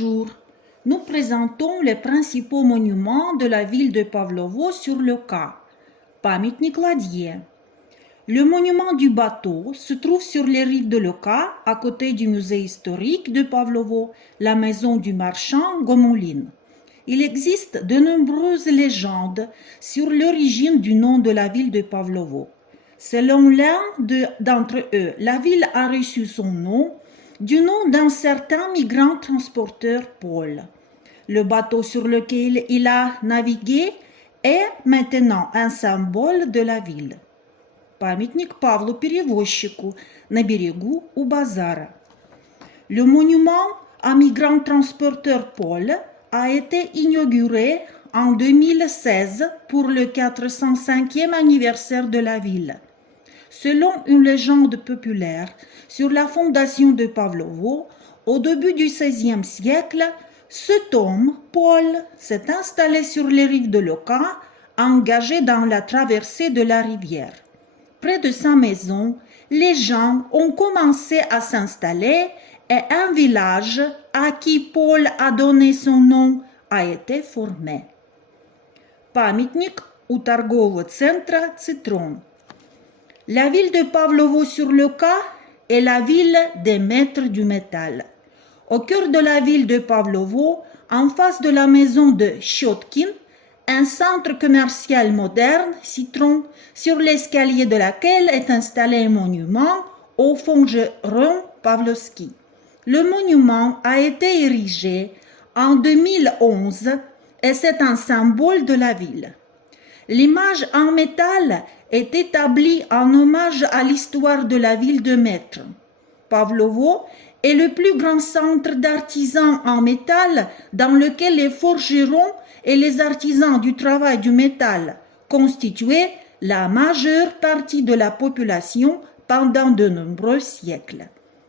Bonjour, nous présentons les principaux monuments de la ville de Pavlovo sur l'Oka. Памятник ладье. Le monument du bateau se trouve sur les rives de l'Oka, à côté du musée historique de Pavlovo, la maison du marchand Gomulin. Il existe de nombreuses légendes sur l'origine du nom de la ville de Pavlovo. Selon l'un d'entre eux, la ville a reçu son nom du nom d'un certain migrant transporteur Paul. Le bateau sur lequel il a navigué est maintenant un symbole de la ville. Памятник Павлу-перевозчику на берегу у базара. Le monument à migrant transporteur Paul a été inauguré en 2016 pour le 405e anniversaire de la ville. Selon une légende populaire sur la fondation de Pavlovo, au début du XVIe siècle, cet homme, Paul, s'est installé sur les rives de l'Oka, engagé dans la traversée de la rivière. Près de sa maison, les gens ont commencé à s'installer et un village à qui Paul a donné son nom a été formé. Памятник у торгового центра «Цитрон». La ville de Pavlovo sur l'Oka est la ville des maîtres du métal. Au cœur de la ville de Pavlovo, en face de la maison de Shotkin, un centre commercial moderne, Citron, sur l'escalier de laquelle est installé un monument au forgeron Pavlovski. Le monument a été érigé en 2011 et c'est un symbole de la ville. L'image en métal est établie en hommage à l'histoire de la ville de Maître. Pavlovo est le plus grand centre d'artisans en métal dans lequel les forgerons et les artisans du travail du métal constituaient la majeure partie de la population pendant de nombreux siècles.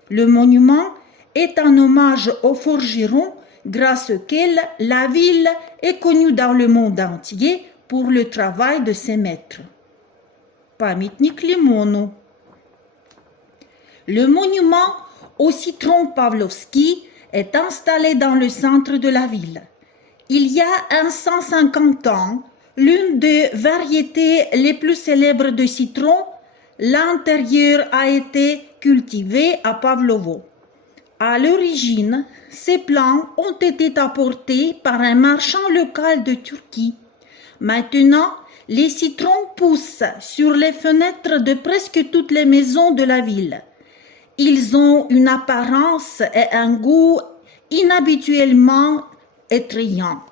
Le monument est un hommage aux forgerons grâce auquel la ville est connue dans le monde entier pour le travail de ses maîtres. Памятник Лимону. Le monument au citron Pavlovski est installé dans le centre de la ville. Il y a 150 ans, l'une des variétés les plus célèbres de citron, l'intérieur a été cultivé à Pavlovo. À l'origine, ces plants ont été apportés par un marchand local de Turquie. Maintenant, les citrons poussent sur les fenêtres de presque toutes les maisons de la ville. Ils ont une apparence et un goût inhabituellement attrayants.